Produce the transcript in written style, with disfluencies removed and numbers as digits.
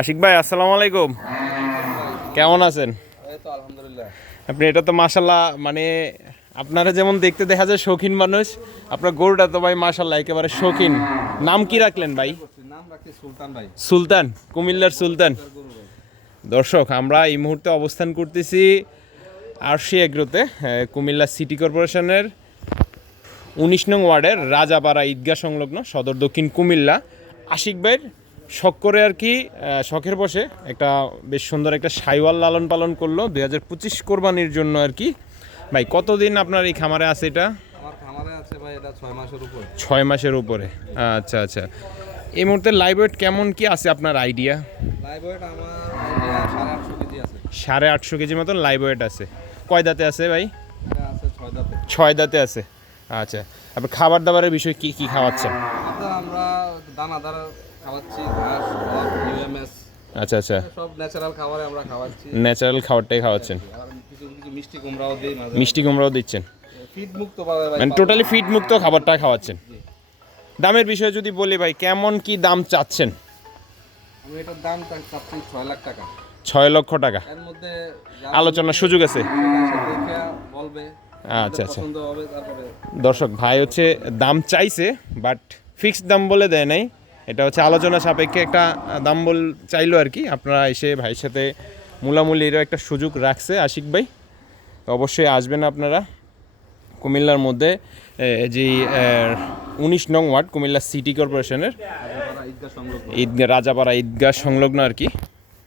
আশিক ভাই, আসসালামু আলাইকুম। কেমন আছেন? আলহামদুলিল্লাহ। আপনি এটা তো মাশাল্লাহ, মানে আপনারা যেমন দেখতে দেখা যায় শৌখিন মানুষ, আপনার গরুটা তো ভাই মাশাল্লাহ একেবারে শৌখিন। নাম কি রাখলেন ভাই? নাম রাখছি সুলতান ভাই। সুলতান, কুমিল্লার সুলতান। দর্শক, আমরা এই মুহূর্তে অবস্থান করতেছি আরশি এগ্রোতে, কুমিল্লা সিটি কর্পোরেশনের 19 নং ওয়ার্ডের রাজাপাড়া ঈদগাহ সংলগ্ন, সদর দক্ষিণ কুমিল্লা। আশিক ভাইয়ের শখ করে আর কি, শখের বসে একটা বেশ সুন্দর একটা সাইওয়াল লালন পালন করলো 2025 কোরবানির জন্য আর কি। ভাই, কতদিন আপনার এই খামারে আছে এটা? আমার খামারে আছে ভাই, এটা 6 মাসের উপরে। 6 মাসের উপরে। আচ্ছা আচ্ছা। এই মুহূর্তে লাইভ ওয়েট কেমন কি আছে আপনার আইডিয়া? লাইভ ওয়েট আমার আইডিয়া 850 কেজি আছে। 850 কেজির মতন লাইভ ওয়েট আছে। কয় দাঁতে আছে ভাই? এটা আছে 6 দাঁতে। 6 দাঁতে আছে। আচ্ছা, আপনার খাবার দাবারের বিষয় কি কি খাওয়াচ্ছেন? আমরা দানাদার খাওয়াচ্ছি, ঘাস, খড়, ইউএমএস। আচ্ছা আচ্ছা, সব ন্যাচারাল খাবারে আমরা খাওয়াচ্ছি। ন্যাচারাল খাবারটাই খাওয়াচ্ছেন। আর কিছু কিছু মিষ্টি কুমড়াও দেই মাঝে। মিষ্টি কুমড়াও দিচ্ছেন, ফিড মুক্ত পাবে ভাই। মানে টোটালি ফিড মুক্ত খাবারটা খাওয়াচ্ছেন। দামের বিষয়ে যদি বলি ভাই, কেমন কি দাম চাচ্ছেন? আমি এটার দাম চাচ্ছি 6 লাখ টাকা। 6 লক্ষ টাকা। এর মধ্যে আলোচনার সুযোগ আছে। বলবে আচ্ছা আচ্ছা। পছন্দ হবে তারপরে। দর্শক, ভাই হচ্ছে দাম চাইছে, বাট ফিক্সড দাম বলে দেয় নাই। এটা হচ্ছে আলোচনা সাপেক্ষে একটা দাম চাইলো আর কি। আপনারা এসে ভাইয়ের সাথে মূলামূলিরও একটা সুযোগ রাখছে আশিক ভাই। তো অবশ্যই আসবেন আপনারা কুমিল্লার মধ্যে, যে 19 নং ওয়ার্ড কুমিল্লা সিটি কর্পোরেশনের রাজাপাড়া ঈদগাহ সংলগ্ন আর কি।